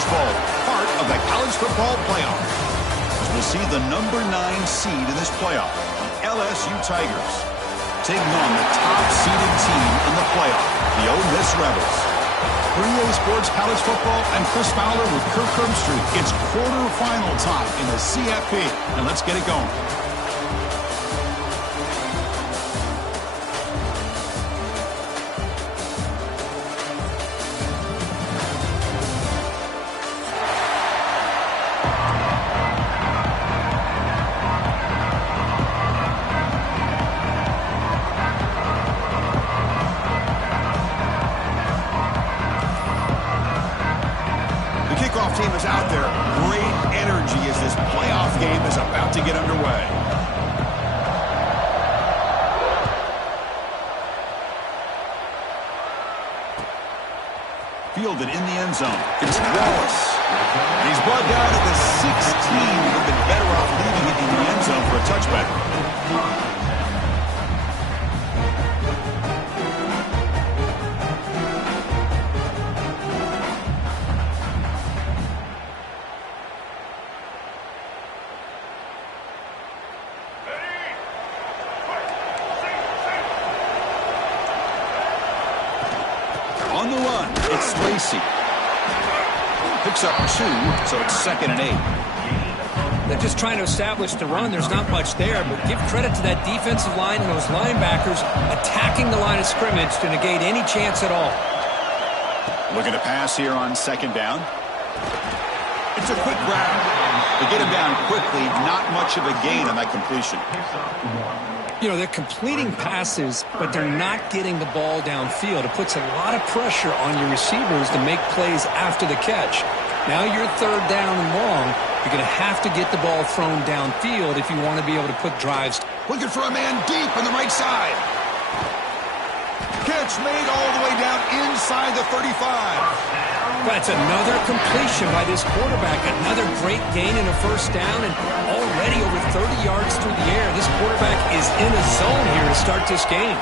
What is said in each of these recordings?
Orange Bowl, part of the college football playoff. As we'll see the number 9 seed in this playoff, the LSU Tigers, taking on the top-seeded team in the playoff, the Ole Miss Rebels. For EA Sports College Football, I'm Chris Fowler with Kirk Herbstreit. It's quarterfinal time in the CFP, and let's get it going. Team is out there. Great energy as this playoff game is about to get underway. Fielded in the end zone. It's Wallace. And he's brought down to the 16. Would have been better off leaving it in the end zone for a touchback. On the run, it's Lacey. Picks up 2, so it's 2nd and 8. They're just trying to establish the run. There's not much there, but give credit to that defensive line and those linebackers attacking the line of scrimmage to negate any chance at all. Looking to pass here on 2nd down. It's a quick grab. They get him down quickly, not much of a gain on that completion. You know, they're completing passes, but they're not getting the ball downfield. It puts a lot of pressure on your receivers to make plays after the catch. Now you're 3rd down and long. You're going to have to get the ball thrown downfield if you want to be able to put drives. Looking for a man deep on the right side. Catch made all the way down inside the 35. That's another completion by this quarterback. Another great gain in a 1st down, and already over 30 yards through the air. This quarterback is in a zone here to start this game.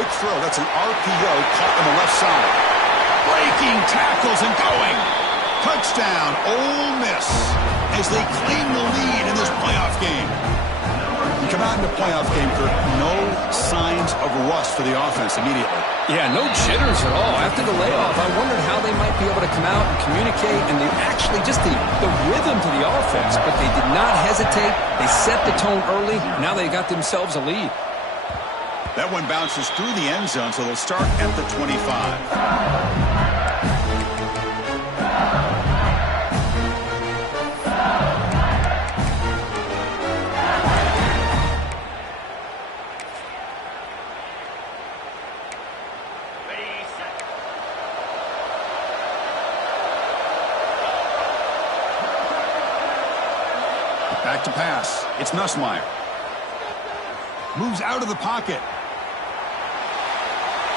Quick throw. That's an RPO caught on the left side. Breaking tackles and going. Touchdown, Ole Miss, as they claim the lead in this playoff game. You come out in the playoff game, Kirk, no signs of rust for the offense immediately. Yeah, no jitters at all. After the layoff, I wondered how they might be able to come out and communicate, and they actually just the rhythm to the offense, but they did not hesitate. They set the tone early. Now they got themselves a lead. That one bounces through the end zone, so they'll start at the 25. Back to pass. It's Nussmeier. Moves out of the pocket.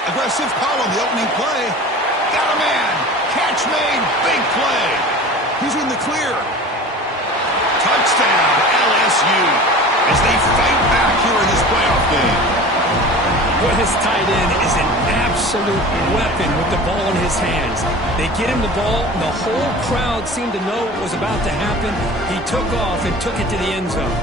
Aggressive call on the opening play. Got a man. Catch made. Big play. He's in the clear. Touchdown, LSU, as they fight back here in this playoff game. Well, his tight end is an absolute weapon with the ball in his hands. They get him the ball, and the whole crowd seemed to know what was about to happen. He took off and took it to the end zone.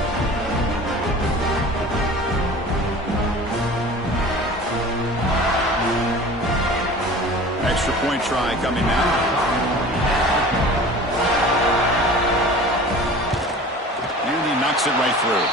Extra point try coming now. And he knocks it right through.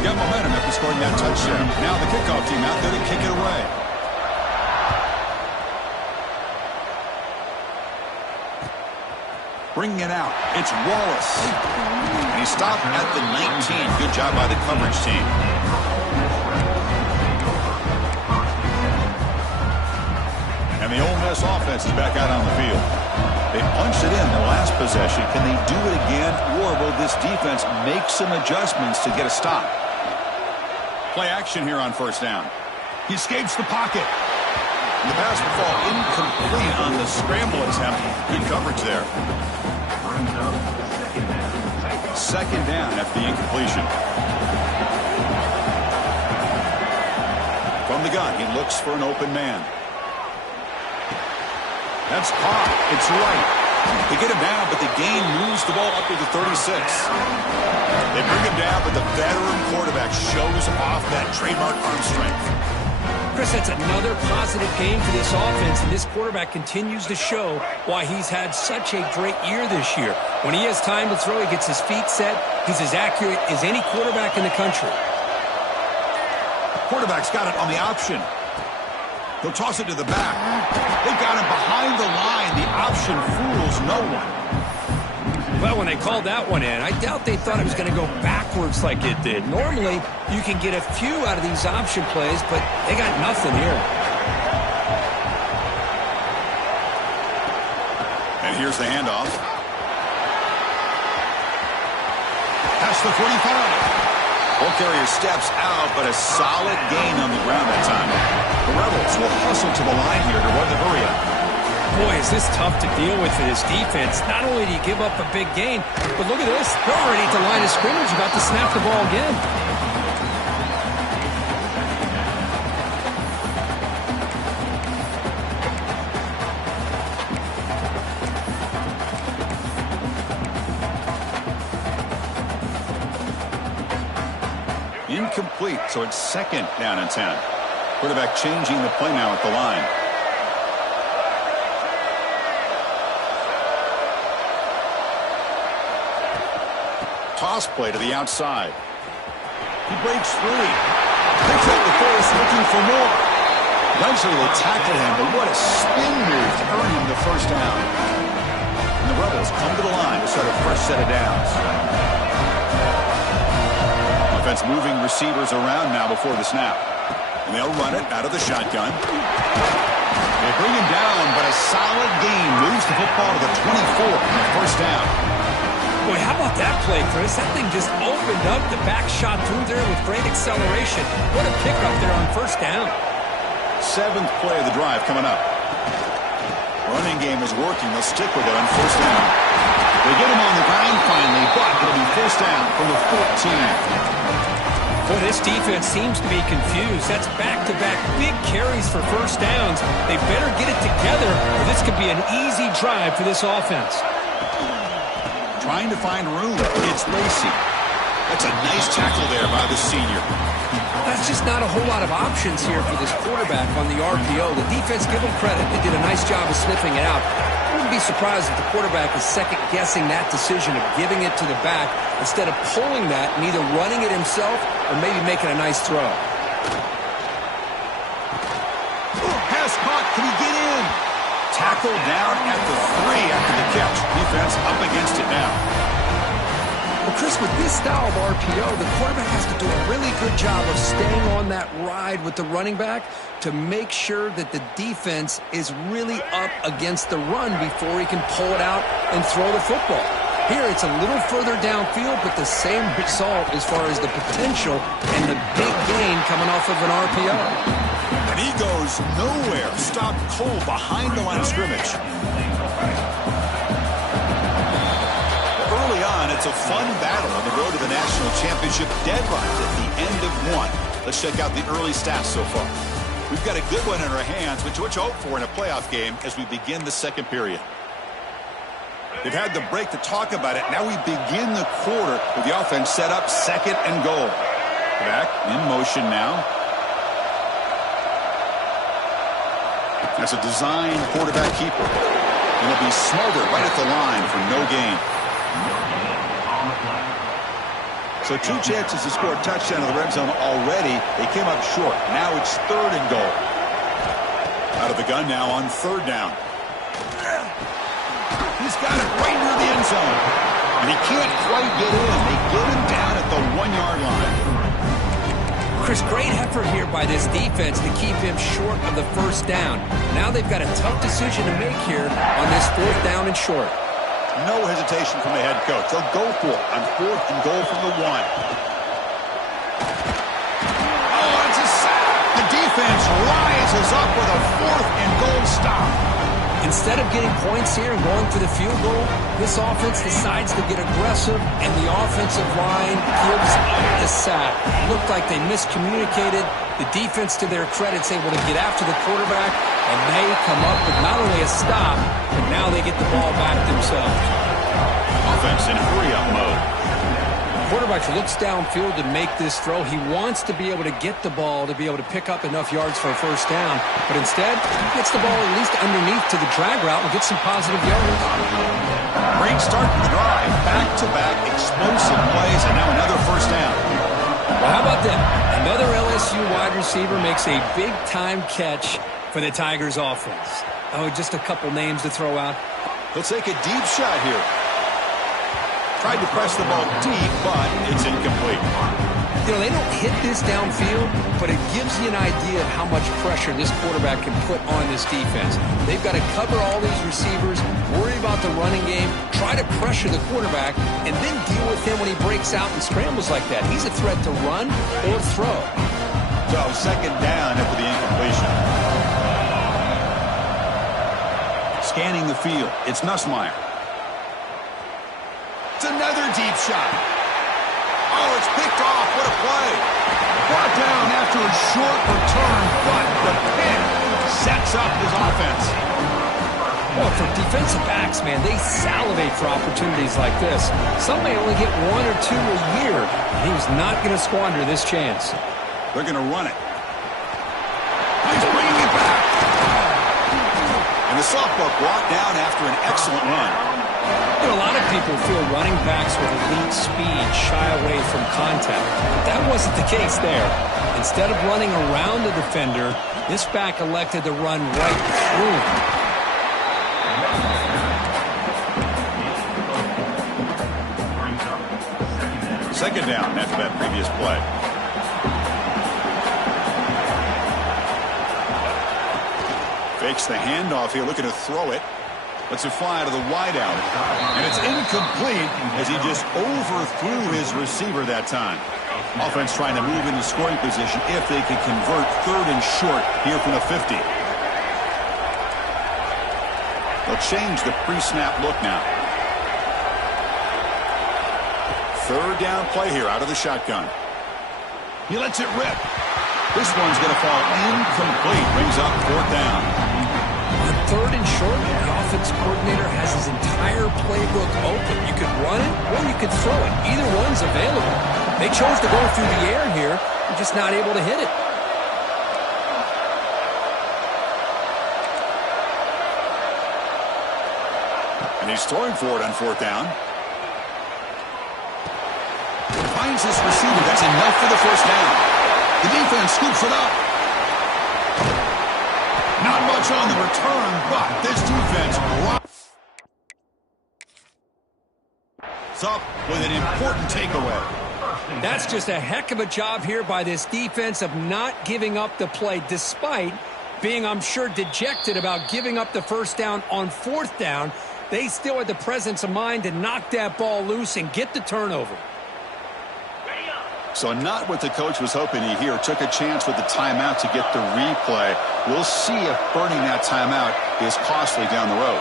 Got momentum after scoring that touchdown. Now the kickoff team out there to kick it away. Bringing it out, it's Wallace. And he stopped at the 19. Good job by the coverage team. And the Ole Miss offense is back out on the field. They punched it in the last possession. Can they do it again, or will this defense make some adjustments to get a stop? Play action here on first down. He escapes the pocket. And the pass will fall incomplete on the scramble attempt. Good coverage there. Second down after the incompletion. From the gun, he looks for an open man. That's caught. It's right. They get him down, but the gain moves the ball up to the 36. They bring him down, but the veteran quarterback shows off that trademark arm strength. Chris, that's another positive game for this offense, and this quarterback continues to show why he's had such a great year this year. When he has time to throw, he gets his feet set. He's as accurate as any quarterback in the country. Quarterback's got it on the option. He'll toss it to the back. They got him behind the line. The option fools no one. Well, when they called that one in, I doubt they thought it was going to go backwards like it did. Normally, you can get a few out of these option plays, but they got nothing here. And here's the handoff. Past the 45. Ball carrier steps out, but a solid gain on the ground that time. The Rebels will hustle to the line here to run the hurry up. Boy, is this tough to deal with for this defense. Not only do you give up a big gain, but look at this. They're already at the line of scrimmage, about to snap the ball again. Incomplete, so it's second down and 10. Quarterback changing the play now at the line. Toss play to the outside. He breaks free. Picks up the force, looking for more. Eventually they tackle him, but what a spin move to earn him the first down. And the Rebels come to the line to start a fresh set of downs. Offense moving receivers around now before the snap. And they'll run it out of the shotgun. They bring him down, but a solid gain moves the football to the 24 on the first down. Boy, how about that play, Chris? That thing just opened up. The back shot through there with great acceleration. What a pickup there on first down. Seventh play of the drive coming up. Running game is working. They'll stick with it on first down. They get him on the ground finally, but it'll be first down from the 14. Boy, this defense seems to be confused. That's back-to-back big carries for first downs. They better get it together, or this could be an easy drive for this offense. Trying to find room. It's Lacey. That's a nice tackle there by the senior. That's just not a whole lot of options here for this quarterback on the RPO. The defense, give them credit. They did a nice job of sniffing it out. I wouldn't be surprised if the quarterback is second-guessing that decision of giving it to the back instead of pulling that and either running it himself or maybe making a nice throw. Pass caught. Can he get in? Tackled down at the 3 after the catch. Defense up against it now. Well, Chris, with this style of RPO, the quarterback has to do a really good job of staying on that ride with the running back to make sure that the defense is really up against the run before he can pull it out and throw the football. Here, it's a little further downfield, but the same result as far as the potential and the big gain coming off of an RPO. And he goes nowhere. Stopped cold behind the line of scrimmage. Early on, it's a fun battle on the road to the national championship deadline at the end of one. Let's check out the early stats so far. We've got a good one in our hands, which we'll hope for in a playoff game as we begin the second period. They've had the break to talk about it. Now we begin the quarter with the offense set up second and goal. Back in motion now. That's a design quarterback keeper. And it'll be smothered right at the line for no gain. So 2 chances to score a touchdown in the red zone already. They came up short. Now it's third and goal. Out of the gun now on third down. He's got it right near the end zone. And he can't quite get in. They get him down at the 1-yard line. Chris, great effort here by this defense to keep him short of the first down. Now they've got a tough decision to make here on this fourth down and short. No hesitation from the head coach. They'll go for it on fourth and goal from the 1. defense rises up with a 4th and goal stop. Instead of getting points here and going for the field goal, this offense decides to get aggressive, and the offensive line gives up the sack. Looked like they miscommunicated. The defense, to their credit, is able to get after the quarterback, and they come up with not only a stop, but now they get the ball back themselves. Offense in hurry-up mode. Quarterback looks downfield to make this throw. He wants to be able to get the ball to be able to pick up enough yards for a first down. But instead, he gets the ball at least underneath to the drag route and gets some positive yards. Great start to the drive. Back-to-back explosive plays, and now another first down. Well, how about that? Another LSU wide receiver makes a big-time catch for the Tigers offense. Oh, just a couple names to throw out. He'll take a deep shot here. Tried to press the ball deep, but it's incomplete. You know, they don't hit this downfield, but it gives you an idea of how much pressure this quarterback can put on this defense. They've got to cover all these receivers, worry about the running game, try to pressure the quarterback, and then deal with him when he breaks out and scrambles like that. He's a threat to run or throw. So, second down after the incompletion. Scanning the field, it's Nussmeier. It's another deep shot. Oh, it's picked off. What a play. Brought down after a short return, but the pick sets up his offense. Well, for defensive backs, man, they salivate for opportunities like this. Some may only get 1 or 2 a year. And he was not going to squander this chance. They're going to run it. He's bringing it back. And the softball brought down after an excellent run. You know, a lot of people feel running backs with elite speed shy away from contact. But that wasn't the case there. Instead of running around the defender, this back elected to run right through him. Second down after that previous play. Fakes the handoff here, looking to throw it. Lets it fly to the wideout. And it's incomplete as he just overthrew his receiver that time. Offense trying to move into scoring position if they could convert 3rd and short here from the 50. They'll change the pre-snap look now. 3rd down play here out of the shotgun. He lets it rip. This one's going to fall incomplete. Brings up 4th down. On 3rd and short, the offense coordinator has his entire playbook open. You could run it or you could throw it. Either one's available. They chose to go through the air here. They're just not able to hit it. And he's throwing for it on 4th down. Finds his receiver. That's enough for the first down. The defense scoops it up. Not much on the return, but this defense rises up with an important takeaway. That's just a heck of a job here by this defense of not giving up the play, despite being, I'm sure, dejected about giving up the first down on 4th down. They still had the presence of mind to knock that ball loose and get the turnover. So not what the coach was hoping to hear. Took a chance with the timeout to get the replay. We'll see if burning that timeout is costly down the road.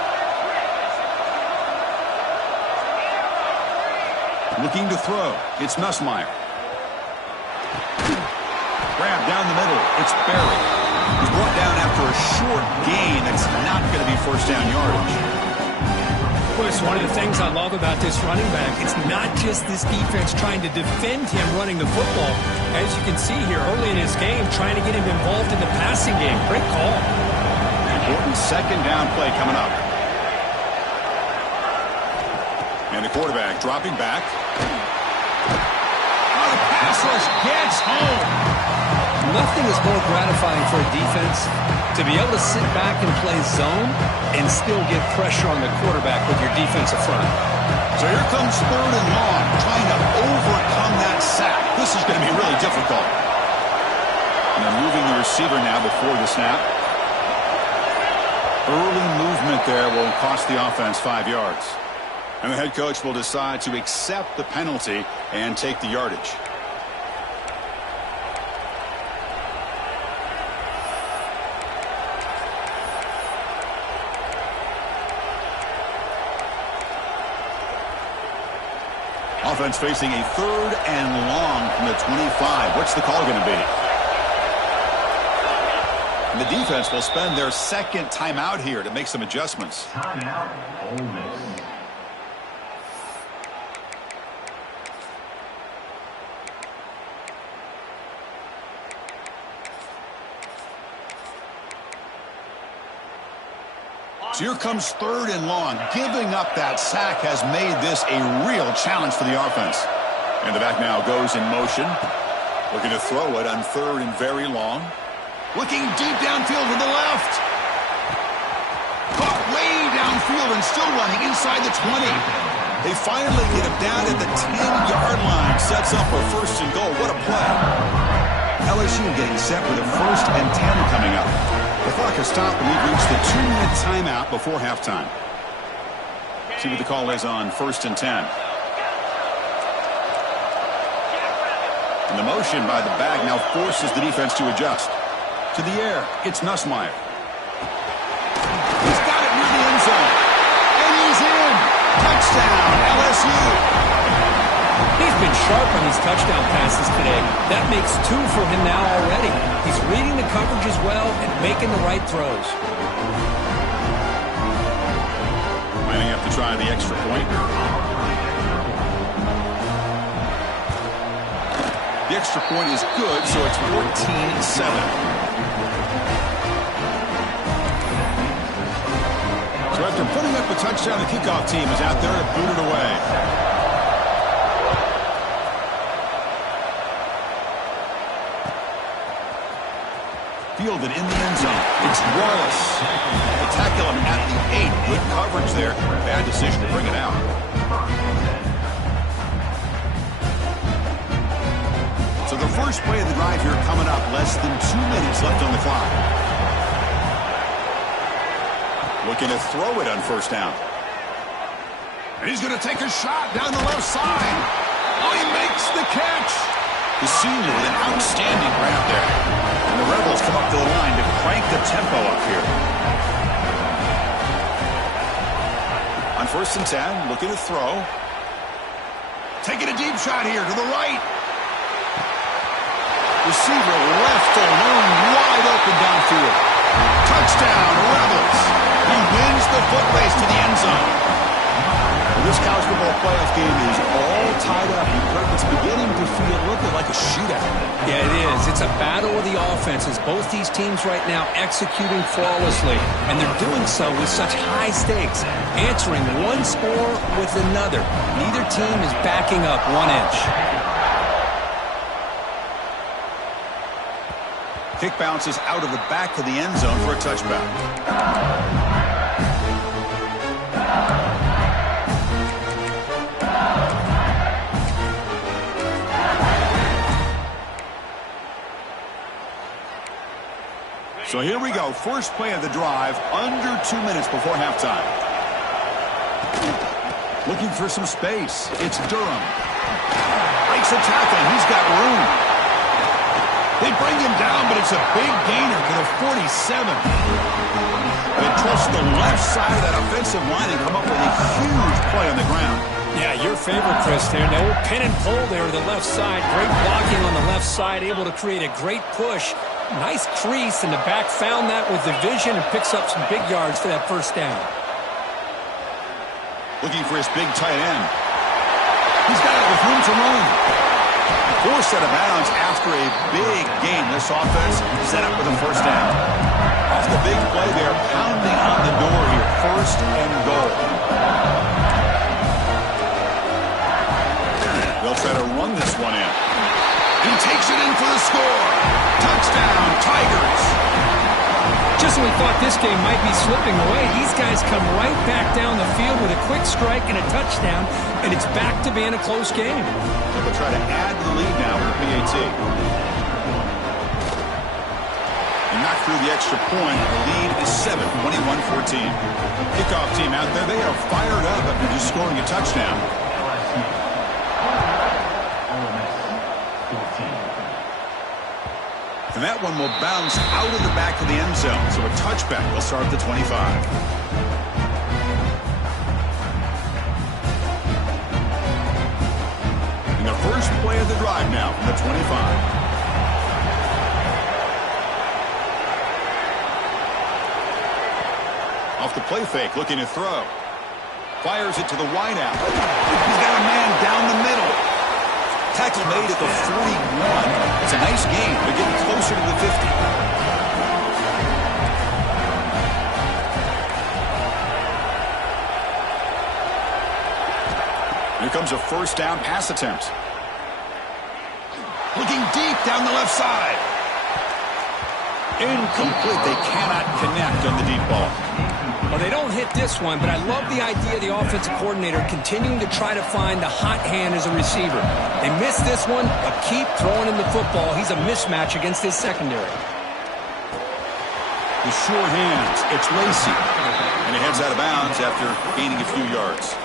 Looking to throw. It's Nussmeier. Grab down the middle. It's Barry. He's brought down after a short gain. That's not going to be first down yardage. Of course, one of the things I love about this running back, it's not just this defense trying to defend him running the football. As you can see here early in his game, trying to get him involved in the passing game. Great call. Important second down play coming up. And the quarterback dropping back. Oh, the pass rush gets home. Nothing is more gratifying for a defense to be able to sit back and play zone and still get pressure on the quarterback with your defensive front. So here comes 3rd and long, trying to overcome that sack. This is going to be really difficult. And they're moving the receiver now before the snap. Early movement there will cost the offense 5 yards. And the head coach will decide to accept the penalty and take the yardage. offense facing a 3rd and long from the 25. What's the call going to be? And the defense will spend their 2nd timeout here to make some adjustments. Timeout, Ole Miss. So here comes 3rd and long. Giving up that sack has made this a real challenge for the offense. And the back now goes in motion. Looking to throw it on 3rd and very long. Looking deep downfield to the left. Caught way downfield and still running inside the 20. They finally get him down at the 10-yard line. Sets up for 1st and goal. What a play. LSU getting set with a 1st and 10 coming up. The clock has stopped and we've reached the 2-minute timeout before halftime. See what the call is on 1st and 10. And the motion by the back now forces the defense to adjust. To the air, it's Nussmeier. He's got it near the end zone. And he's in. Touchdown, LSU. He's been sharp on these touchdown passes today. That makes 2 for him now already. He's reading the coverage as well and making the right throws. Lining up to try the extra point. The extra point is good, so it's 14-7. So after putting up a touchdown, the kickoff team is out there to boot it away. Fielded in the end zone. It's Wallace. They tackle him at the 8. Good coverage there. Bad decision to bring it out. So the first play of the drive here coming up. Less than 2 minutes left on the clock. Looking to throw it on 1st down. And he's going to take a shot down the left side. Oh, he makes the catch. The senior with an outstanding grab there. And the Rebels come up to the line to crank the tempo up here. On 1st and 10, looking to throw. Taking a deep shot here to the right. Receiver left alone, wide open downfield. Touchdown, Rebels. He wins the foot race to the end zone. This college football playoff game is all tied up. It's beginning to feel looking like a shootout. Yeah, it is. It's a battle of the offenses. Both these teams right now executing flawlessly, and they're doing so with such high stakes, answering one score with another. Neither team is backing up 1 inch. Kick bounces out of the back of the end zone for a touchback. So here we go. First play of the drive, under 2 minutes before halftime. Looking for some space. It's Durham. Breaks a tackle. He's got room. They bring him down, but it's a big gainer to the 47. They trust the left side of that offensive line and come up with a huge play on the ground. Yeah, your favorite, Chris, there. No pin and pull there to the left side. Great blocking on the left side, able to create a great push. Nice crease, and the back found that with the vision and picks up some big yards for that 1st down. Looking for his big tight end. He's got it with room to run. Forced out of bounds after a big game. This offense set up with a 1st down. Off the big play, they are pounding on the door here. 1st and goal. They'll try to run this one in. He takes it in for the score. Touchdown, Tigers. Just when we thought this game might be slipping away, these guys come right back down the field with a quick strike and a touchdown, and it's back to being a close game. They'll try to add to the lead now with PAT. He knocked through the extra point. The lead is 7, 21-14. Kickoff team out there, they are fired up after just scoring a touchdown. And that one will bounce out of the back of the end zone. So a touchback will start at the 25. the first play of the drive now from the 25. Off the play fake, looking to throw. Fires it to the wideout. He's got a man down the middle. Tackle made at the 41. It's a nice gain. They're getting closer to the 50. Here comes a first down pass attempt. Looking deep down the left side. Incomplete. They cannot connect on the deep ball. Well, they don't hit this one, but I love the idea of the offensive coordinator continuing to try to find the hot hand as a receiver. They missed this one, but keep throwing him the football. He's a mismatch against his secondary. The short hands. It's Lacey. And he heads out of bounds after gaining a few yards.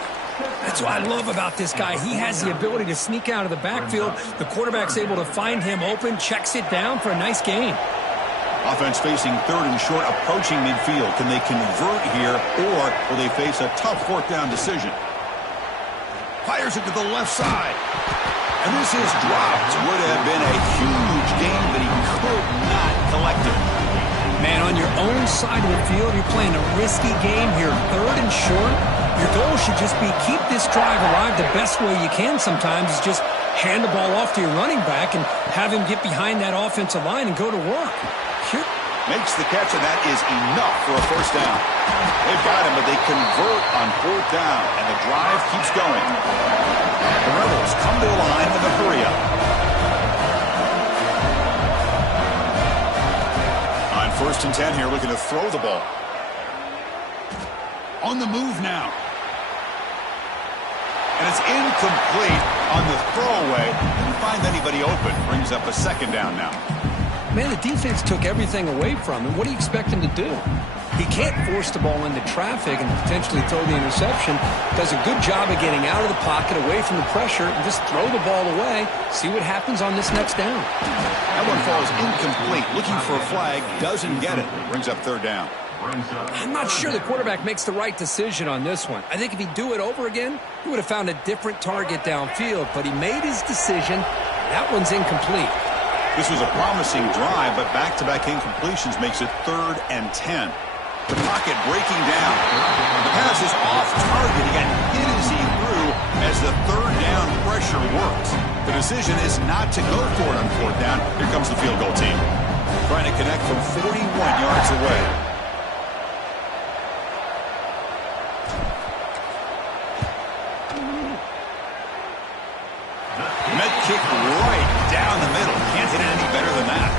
That's what I love about this guy. He has the ability to sneak out of the backfield. The quarterback's able to find him open, checks it down for a nice gain. Offense facing third and short, approaching midfield. Can they convert here, or will they face a tough fourth down decision? Fires it to the left side. And this is dropped. Would have been a huge gain, but he could not collect it. Man, on your own side of the field, you're playing a risky game here. Third and short. Your goal should just be keep this drive alive the best way you can sometimes is just hand the ball off to your running back and have him get behind that offensive line and go to work. Here. Makes the catch, and that is enough for a first down. They've got him, but they convert on fourth down, and the drive keeps going. The Rebels come to the line with a hurry-up. On 1st and 10 here, looking to throw the ball. On the move now. And it's incomplete on the throwaway. Didn't find anybody open. Brings up a second down now. Man, the defense took everything away from him. What do you expect him to do? He can't force the ball into traffic and potentially throw the interception. Does a good job of getting out of the pocket, away from the pressure, and just throw the ball away. See what happens on this next down. That one falls incomplete. Looking for a flag. Doesn't get it. Brings up third down. I'm not sure the quarterback makes the right decision on this one. I think if he'd do it over again, he would have found a different target downfield. But he made his decision. That one's incomplete. This was a promising drive, but back-to-back incompletions makes it 3rd and 10. The pocket breaking down. The pass is off target. He got hit as he threw as the third down pressure worked. The decision is not to go for it on fourth down. Here comes the field goal team. Trying to connect from 41 yards away. Met kick right down the middle. Can't hit it any better than that.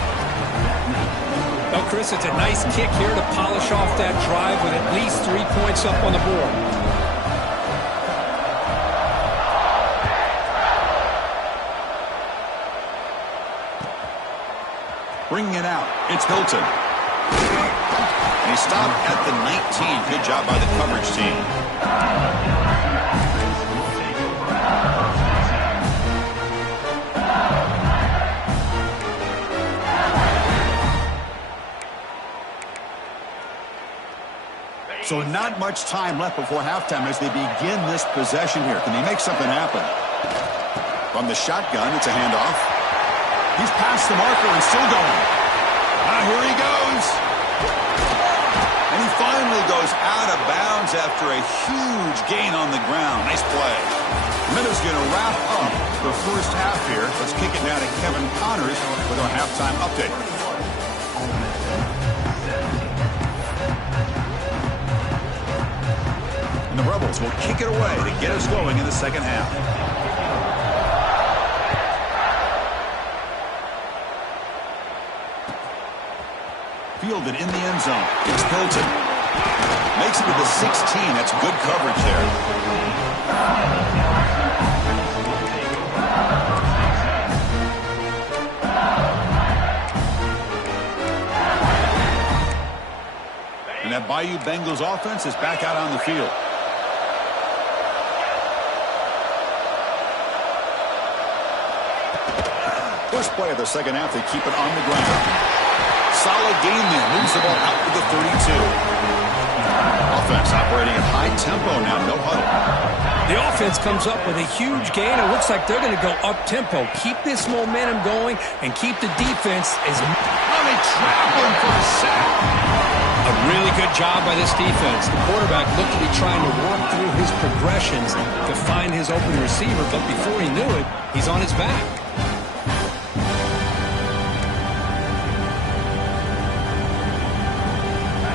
Well, Chris, it's a nice kick here to polish off that drive with at least 3 points up on the board. Bringing it out. It's Hilton. And he stopped at the 19. Good job by the coverage team. So not much time left before halftime as they begin this possession here. Can they make something happen? From the shotgun, it's a handoff. He's past the marker and still going. Here he goes. And he finally goes out of bounds after a huge gain on the ground. Nice play. Minutes going to wrap up the first half here. Let's kick it down to Kevin Connors with our halftime update. And the Rebels will kick it away to get us going in the second half. Fielded in the end zone. It's Hilton. Makes it to the 16. That's good coverage there. And that Bayou Bengals offense is back out on the field. First play of the second half, they keep it on the ground. Solid game there. Moves the ball out to the 32. Offense operating at high tempo now. No huddle. The offense comes up with a huge gain. It looks like they're going to go up-tempo. Keep this momentum going and keep the defense as... Oh, they trap him for a sack. A really good job by this defense. The quarterback looked to be trying to work through his progressions to find his open receiver, but before he knew it, he's on his back.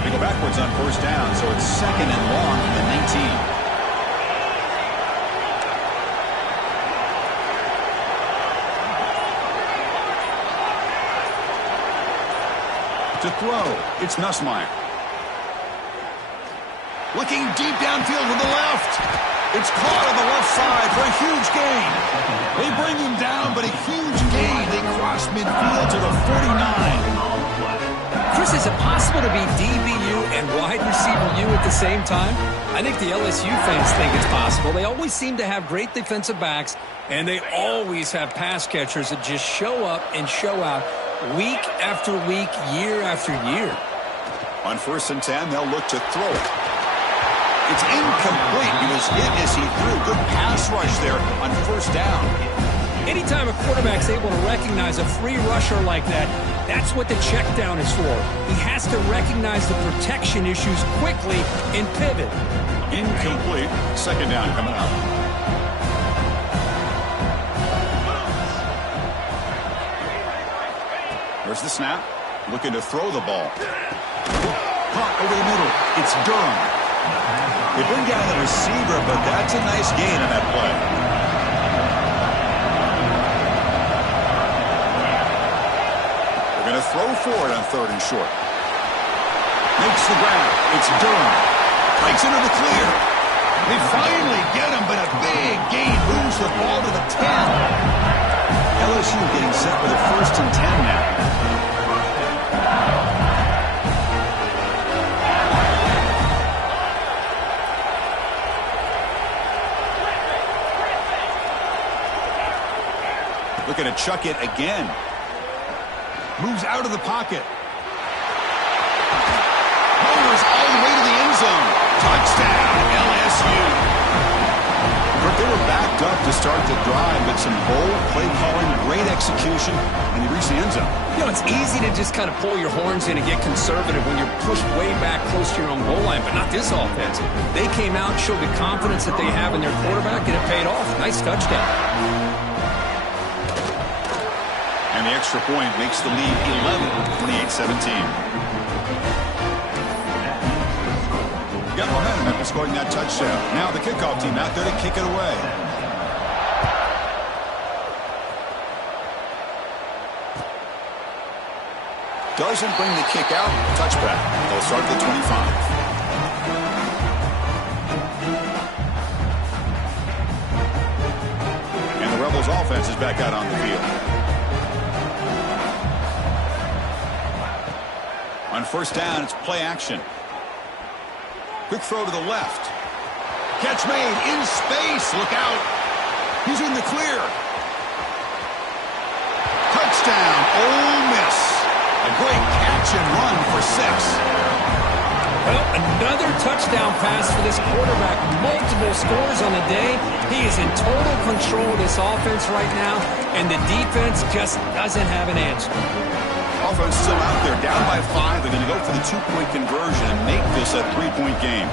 They go backwards on first down, so it's second and long from the 19. To throw, it's Nussmeier. Looking deep downfield to the left. It's caught on the left side for a huge gain. They bring him down, but a huge gain. They cross midfield to the 49. Chris, is it possible to be DBU and wide receiver U at the same time? I think the LSU fans think it's possible. They always seem to have great defensive backs, and they always have pass catchers that just show up and show out week after week, year after year. On 1st and 10, they'll look to throw it. It's incomplete. He was hit as he threw. Good pass rush there on first down. Anytime a quarterback's able to recognize a free rusher like that, that's what the check down is for. He has to recognize the protection issues quickly and pivot. Incomplete. Second down coming up. There's the snap. Looking to throw the ball. Caught over the middle. It's Durham. They bring down the receiver, but that's a nice gain on that play. They're going to throw for it on 3rd and short. Makes the grab. It's Durham. Breaks into the clear. They finally get him, but a big gain moves the ball to the 10. LSU getting set with a 1st and 10 now. Looking to chuck it again. Moves out of the pocket. Motors all the way to the end zone. Touchdown, LSU. They were backed up to start the drive, but some bold play calling, great execution, and they reached the end zone. You know, it's easy to just kind of pull your horns in and get conservative when you're pushed way back close to your own goal line, but not this offense. They came out, showed the confidence that they have in their quarterback, and it paid off. Nice touchdown. And the extra point makes the lead 11, 28-17. Got momentum after scoring that touchdown. Now the kickoff team out there to kick it away. Doesn't bring the kick out. Touchback. They'll start at the 25. And the Rebels offense is back out on the field. On first down, it's play action. Quick throw to the left. Catch made in space. Look out. He's in the clear. Touchdown, Ole Miss. A great catch and run for 6. Well, another touchdown pass for this quarterback. Multiple scores on the day. He is in total control of this offense right now, and the defense just doesn't have an answer. Offense still out there, down by 5. They're going to go for the 2-point conversion and make this a 3-point game.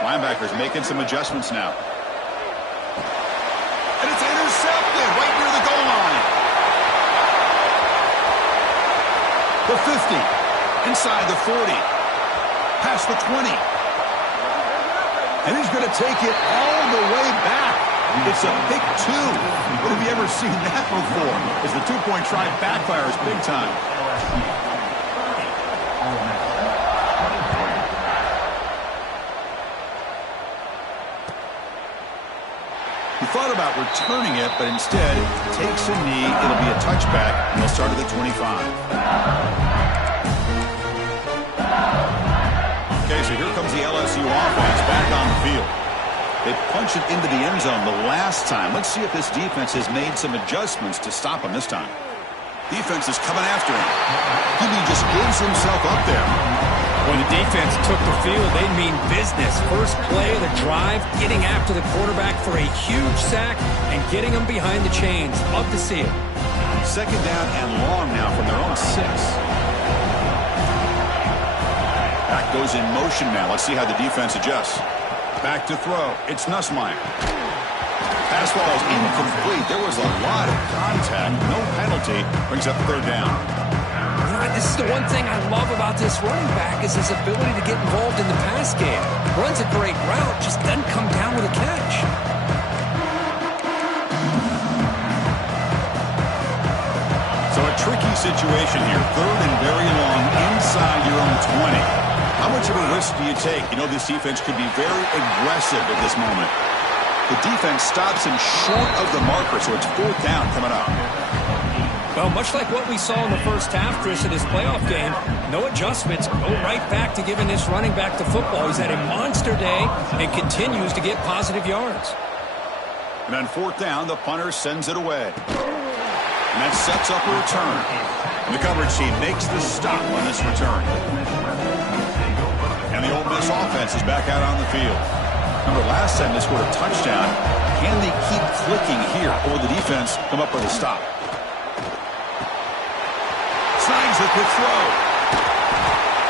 Linebackers making some adjustments now. And it's intercepted right near the goal line. The 50, inside the 40, past the 20. And he's going to take it all the way back. It's a big 2. What have you ever seen that before? As the 2-point try backfires big time. He thought about returning it, but instead takes a knee. It'll be a touchback, and they'll start at the 25. Okay, so here comes the LSU offense back on the field. They punched it into the end zone the last time. Let's see if this defense has made some adjustments to stop him this time. Defense is coming after him. He just gives himself up there. When the defense took the field, they mean business. First play of the drive, getting after the quarterback for a huge sack and getting them behind the chains. Love to see it. Second down and long now from their own 6. Back goes in motion now. Let's see how the defense adjusts. Back to throw. It's Ncaa. Pass ball is incomplete. There was a lot of contact. No penalty. Brings up third down. This is the one thing I love about this running back is his ability to get involved in the pass game. Runs a great route, just doesn't come down with a catch. So a tricky situation here. Third and very long inside your own 20. How much of a risk do you take? You know, this defense could be very aggressive at this moment. The defense stops him short of the marker, so it's fourth down coming up. Well, much like what we saw in the first half, Chris, in this playoff game, no adjustments, go right back to giving this running back the football. He's had a monster day and continues to get positive yards. And on fourth down, the punter sends it away. And that sets up a return. And the coverage team makes the stop on this return. And the Ole Miss offense is back out on the field. Remember, last time they scored a touchdown. Can they keep clicking here, or will the defense come up with a stop? Snags the quick throw.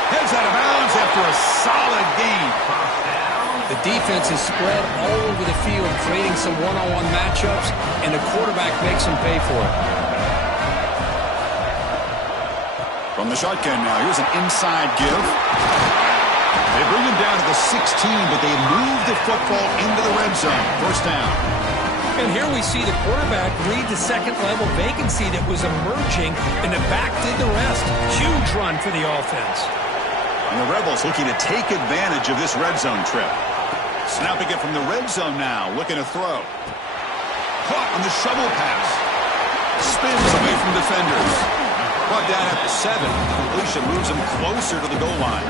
Heads out of bounds after a solid gain. The defense is spread all over the field, creating some one-on-one matchups, and the quarterback makes them pay for it. From the shotgun now, here's an inside give. They bring him down to the 16, but they move the football into the red zone. First down. And here we see the quarterback read the second-level vacancy that was emerging, and the back did the rest. Huge run for the offense. And the Rebels looking to take advantage of this red zone trip. Snapping it from the red zone now, looking to throw. Caught on the shovel pass. Spins away from defenders. Brought down at the 7. The completion moves him closer to the goal line.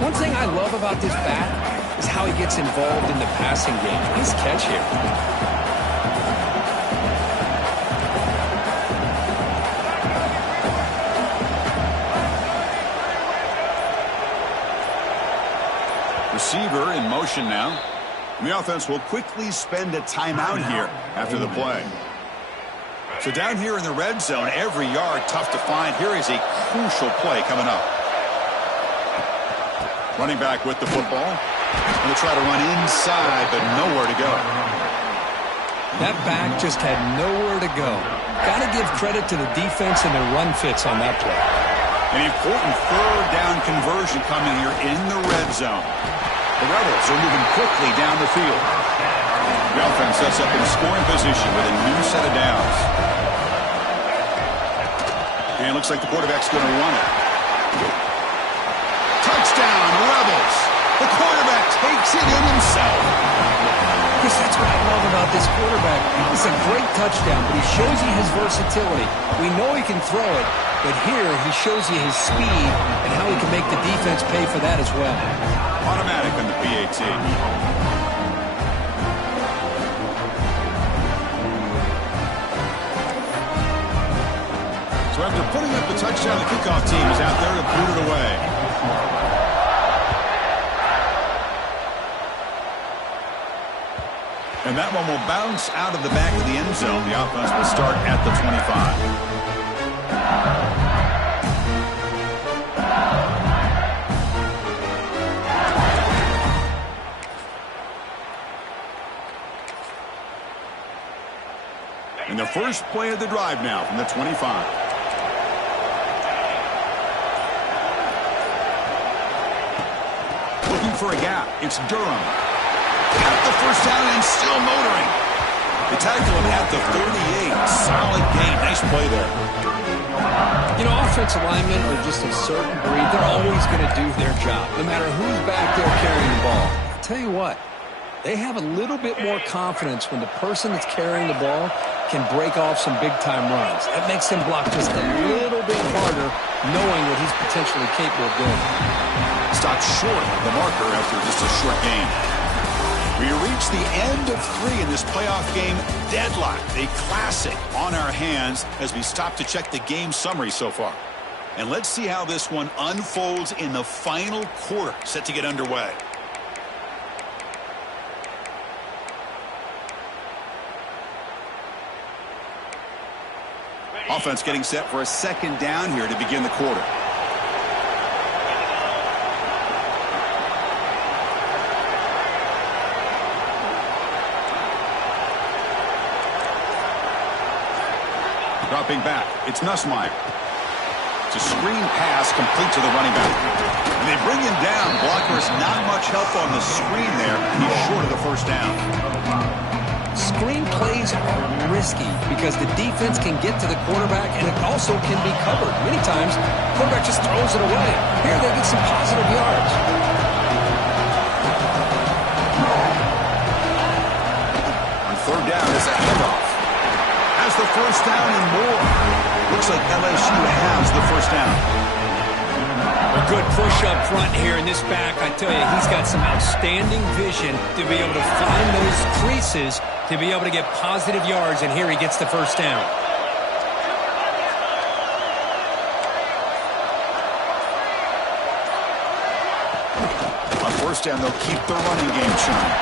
One thing I love about this back is how he gets involved in the passing game. Nice catch here. Receiver in motion now. And the offense will quickly spend a timeout here after the play. So down here in the red zone, every yard tough to find. Here is a crucial play coming up. Running back with the football. Going to try to run inside, but nowhere to go. That back just had nowhere to go. Got to give credit to the defense and their run fits on that play. An important third down conversion coming here in the red zone. The Rebels are moving quickly down the field. The offense sets up in scoring position with a new set of downs. And it looks like the quarterback's going to run it. Touchdown, Rebels. The quarterback takes it in himself. Chris, that's what I love about this quarterback. It's a great touchdown, but he shows you his versatility. We know he can throw it, but here he shows you his speed and how he can make the defense pay for that as well. Automatic on the PAT. So after putting up the touchdown, the kickoff team is out there to boot it away. And that one will bounce out of the back of the end zone. The offense will start at the 25. And the first play of the drive now from the 25. Looking for a gap. It's Durham. Got the first down and still motoring. They tackle him at the 38. Solid gain. Nice play there. You know, offensive linemen are just a certain breed. They're always going to do their job, no matter who's back there carrying the ball. I'll tell you what, they have a little bit more confidence when the person that's carrying the ball can break off some big-time runs. That makes him block just a little bit harder, knowing what he's potentially capable of doing. Stopped short of the marker after just a short gain. We reach the end of 3 in this playoff game. Deadlock, a classic on our hands as we stop to check the game summary so far. And let's see how this one unfolds in the final quarter, set to get underway. Offense getting set for a second down here to begin the quarter. Dropping back, it's Ncaa. It's a screen pass complete to the running back. And they bring him down. Blockers not much help on the screen there. He's short of the first down. Screen plays are risky because the defense can get to the quarterback and it also can be covered. Many times, the quarterback just throws it away. Here they get some positive yards. On third down, it's a handoff. Has the first down and more. Looks like LSU has the first down. A good push up front here in this back. I tell you, he's got some outstanding vision to be able to find those creases to be able to get positive yards, and here he gets the first down. On first down, they'll keep their running game churning.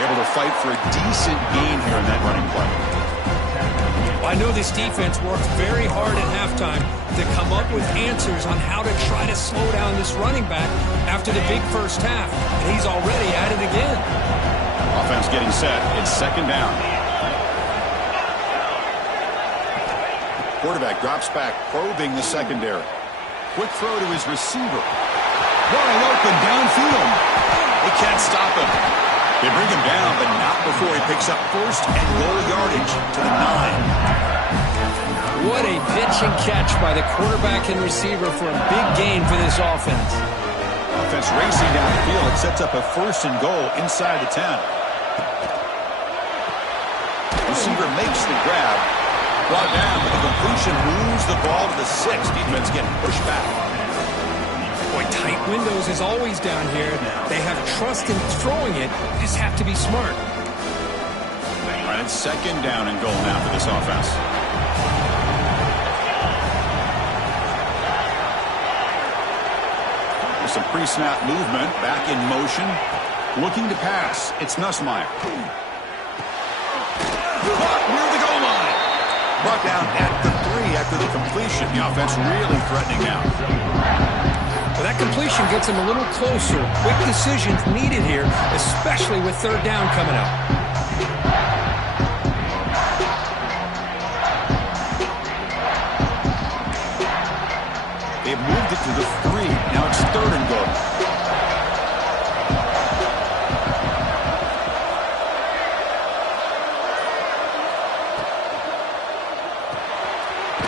Able to fight for a decent gain here in that running play. I know this defense worked very hard at halftime to come up with answers on how to try to slow down this running back after the big first half, and he's already at it again. Offense getting set. It's second down. Quarterback drops back, probing the secondary. Quick throw to his receiver. Wide open downfield. They can't stop him. They bring him down, but not before he picks up first and goal yardage to the 9. What a pitch and catch by the quarterback and receiver for a big gain for this offense. Offense racing down the field. It sets up a first and goal inside the 10. Receiver makes the grab. Brought down, but the completion moves the ball to the 6. Defense getting pushed back. Boy, tight windows is always down here. They have trust in throwing it. Just have to be smart. All right, it's second down and goal now for this offense. There's some pre-snap movement. Back in motion. Looking to pass. It's Ncaa. Caught near the goal line. Brought down at the 3 after the completion. The offense really threatening now. Well, that completion gets him a little closer. Quick decisions needed here, especially with third down coming up. They've moved it to the 3. Now it's third and goal.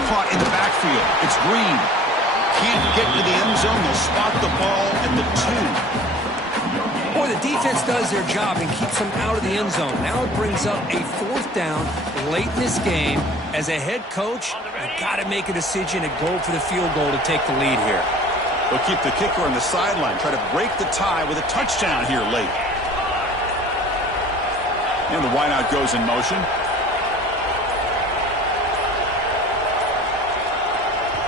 Caught in the backfield. It's Green. Can't get to the end zone. They'll spot the ball at the 2. Boy, the defense does their job and keeps them out of the end zone. Now it brings up a fourth down late in this game. As a head coach, you've got to make a decision and go for the field goal to take the lead here. They'll keep the kicker on the sideline. Try to break the tie with a touchdown here late. And the wideout goes in motion.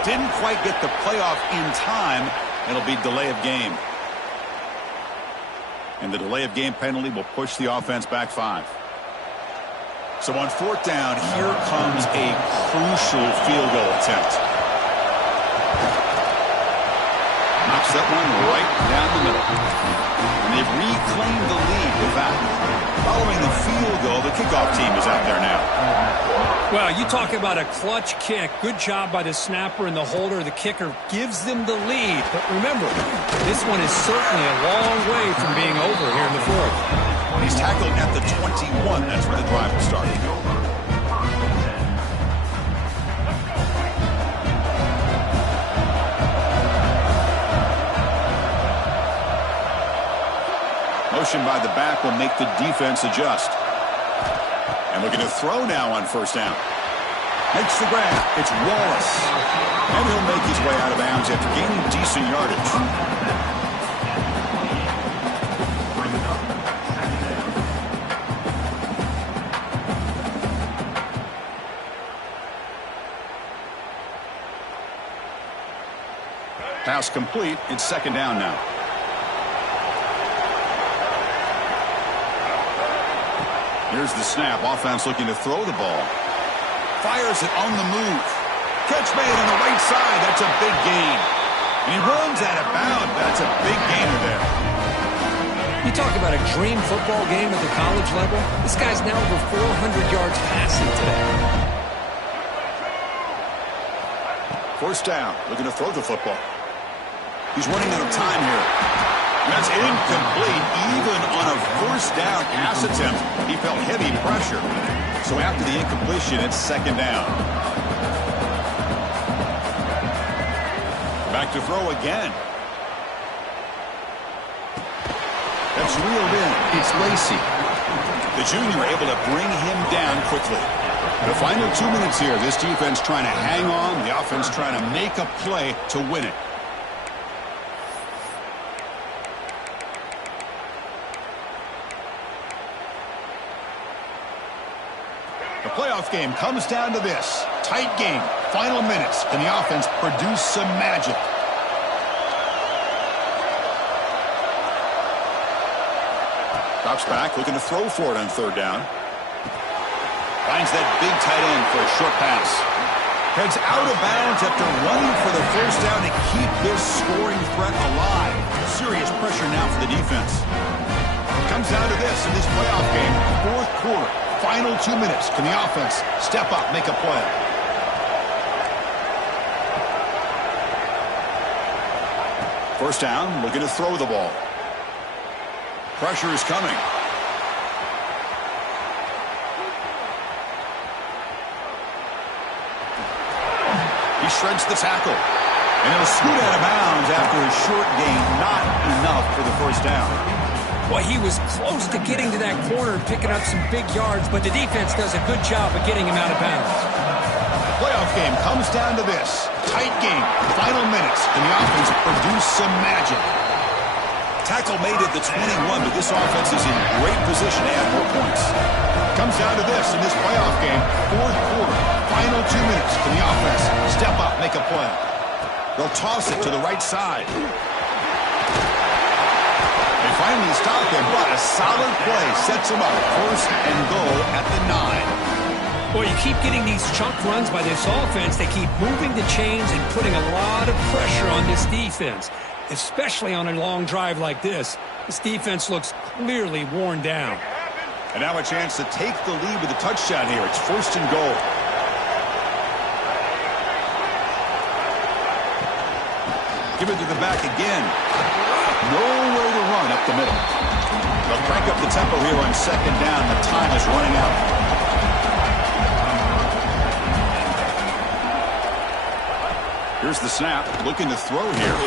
Didn't quite get the playoff in time. It'll be delay of game. And the delay of game penalty will push the offense back 5. So on fourth down, here comes a crucial field goal attempt. Knocks that one right down the middle. And they've reclaimed the lead with that. Following the field goal, the kickoff team is out there now. Well, you talk about a clutch kick. Good job by the snapper and the holder. The kicker gives them the lead. But remember, this one is certainly a long way from being over here in the fourth. He's tackled at the 21. That's where the drive will start. Motion by the back will make the defense adjust. And looking to throw now on first down. Makes the grab. It's Wallace. And he'll make his way out of bounds after gaining decent yardage. Pass complete. It's second down now. Here's the snap. Offense looking to throw the ball. Fires it on the move. Catch made on the right side. That's a big gain. And he runs out of bounds. That's a big gainer there. You talk about a dream football game at the college level. This guy's now over 400 yards passing today. First down. Looking to throw the football. He's running out of time here. That's incomplete. Even on a first down pass attempt, he felt heavy pressure. So after the incompletion, it's second down. Back to throw again. That's reeled in. It's Lacey. The junior able to bring him down quickly. The final 2 minutes here. This defense trying to hang on. The offense trying to make a play to win it. The playoff game comes down to this. Tight game. Final minutes. Can the offense produce some magic? Drops back, looking to throw for it on third down. Finds that big tight end for a short pass. Heads out of bounds after running for the first down to keep this scoring threat alive. Serious pressure now for the defense. Comes down to this in this playoff game. Fourth quarter. Final 2 minutes. Can the offense step up, make a play? First down, looking to throw the ball. Pressure is coming. He shreds the tackle. And he'll scoot out of bounds after a short gain. Not enough for the first down. Boy, he was close to getting to that corner and picking up some big yards, but the defense does a good job of getting him out of bounds. The playoff game comes down to this. Tight game. Final minutes. Can the offense produce some magic? Tackle made at the 21, but this offense is in great position to add more points. Comes down to this in this playoff game. Fourth quarter. Final 2 minutes. Can the offense step up, make a play? They'll toss it to the right side. They finally stop him, but a solid play sets him up. First and goal at the 9. Boy, you keep getting these chunk runs by this offense. They keep moving the chains and putting a lot of pressure on this defense, especially on a long drive like this. This defense looks clearly worn down. And now a chance to take the lead with a touchdown here. It's first and goal. Give it to the back again. Nowhere to run up the middle. They'll crank up the tempo here on second down. The time is running out. Here's the snap. Looking to throw here.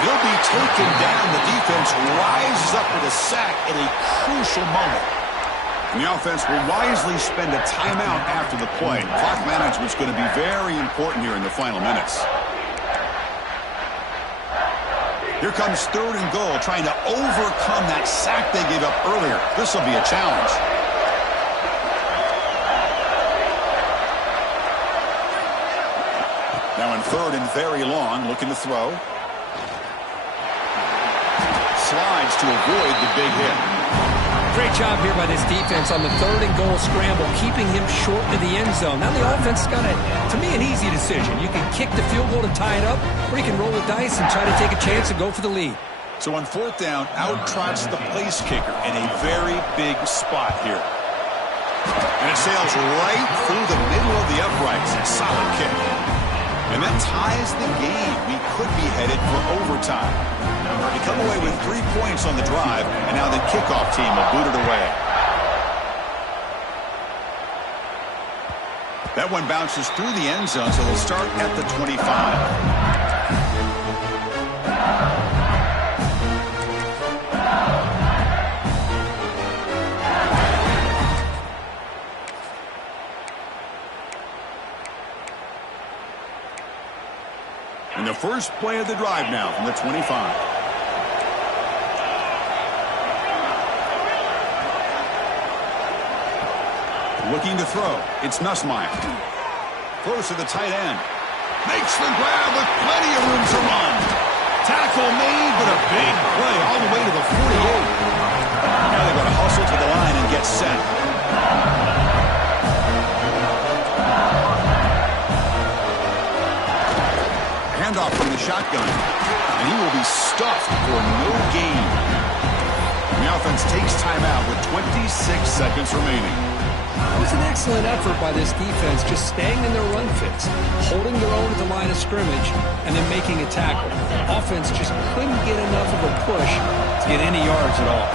He'll be taken down. The defense rises up with a sack at a crucial moment. And the offense will wisely spend a timeout after the play. Clock management is going to be very important here in the final minutes. Here comes third and goal, trying to overcome that sack they gave up earlier. This will be a challenge. Now in third and very long, looking to throw. Slides to avoid the big hit. Great job here by this defense on the third and goal scramble, keeping him short to the end zone. Now the offense has got, to me, an easy decision. You can kick the field goal to tie it up, or you can roll the dice and try to take a chance and go for the lead. So on fourth down, out trots the place kicker in a very big spot here. And it sails right through the middle of the uprights. A solid kick. And that ties the game. We could be headed for overtime. They come away with 3 points on the drive, and now the kickoff team will boot it away. That one bounces through the end zone, so they'll start at the 25. And the first play of the drive now from the 25. Looking to throw. It's Nussmeier. Throws to the tight end. Makes the grab with plenty of room to run. Tackle made, but a big play all the way to the 48. Now they're going to hustle to the line and get set. Handoff from the shotgun, and he will be stuffed for no gain. And the offense takes timeout with 26 seconds remaining. It was an excellent effort by this defense, just staying in their run fits, holding their own at the line of scrimmage, and then making a tackle. Offense just couldn't get enough of a push to get any yards at all.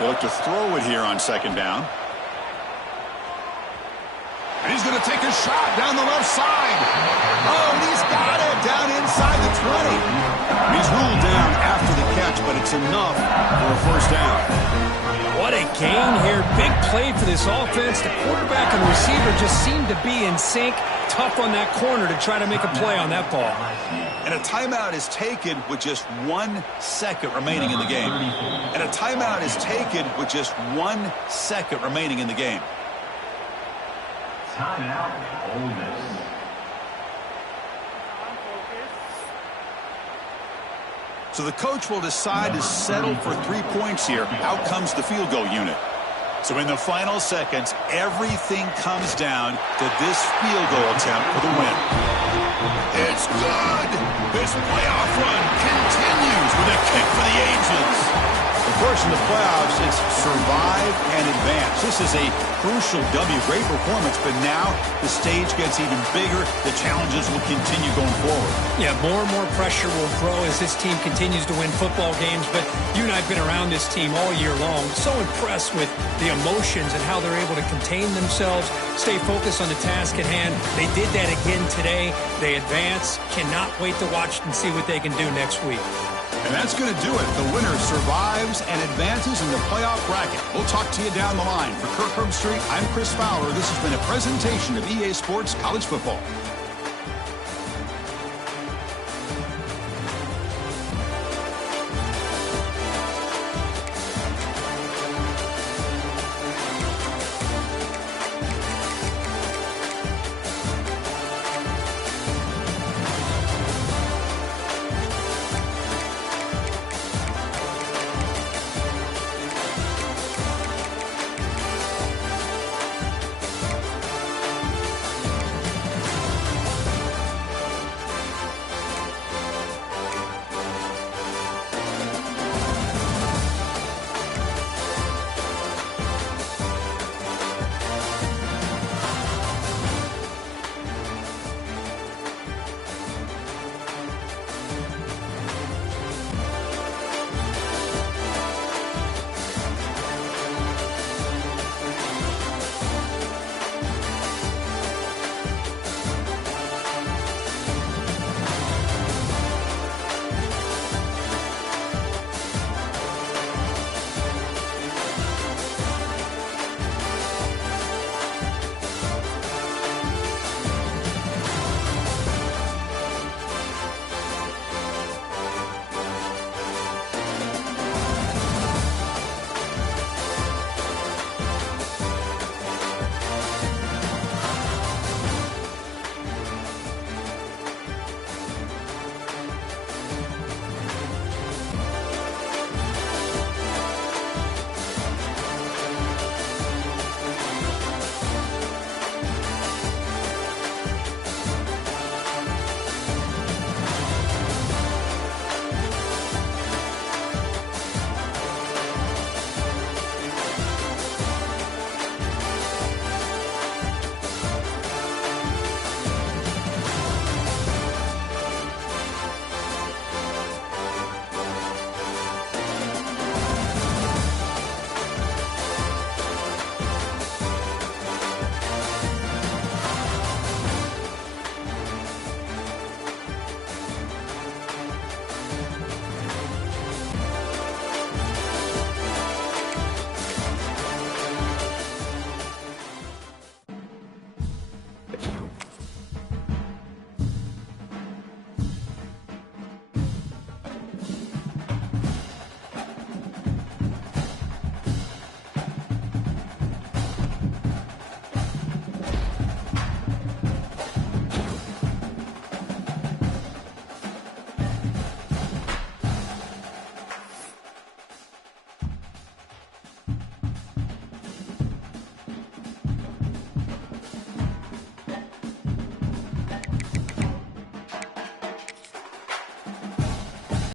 They look to throw it here on second down. And he's going to take a shot down the left side. Oh, and he's got it down inside the 20. And he's ruled down after the catch, but it's enough for a first down. What a gain here. Big play for this offense. The quarterback and receiver just seemed to be in sync. Tough on that corner to try to make a play on that ball. And a timeout is taken with just 1 second remaining in the game. And a timeout is taken with just 1 second remaining in the game. Timeout, Ole Miss. So the coach will decide to settle for 3 points here. Out comes the field goal unit. So in the final seconds, everything comes down to this field goal attempt for the win. It's good! This playoff run continues with a kick for the ages. Of course, in the playoffs, it's survive and advance. This is a crucial W. Great performance, but now the stage gets even bigger. The challenges will continue going forward. Yeah, more and more pressure will grow as this team continues to win football games, but you and I have been around this team all year long. So impressed with the emotions and how they're able to contain themselves, stay focused on the task at hand. They did that again today. They advance. Cannot wait to watch and see what they can do next week. And that's going to do it. The winner survives and advances in the playoff bracket. We'll talk to you down the line. For Kirk Herbstreit, I'm Chris Fowler. This has been a presentation of EA Sports College Football.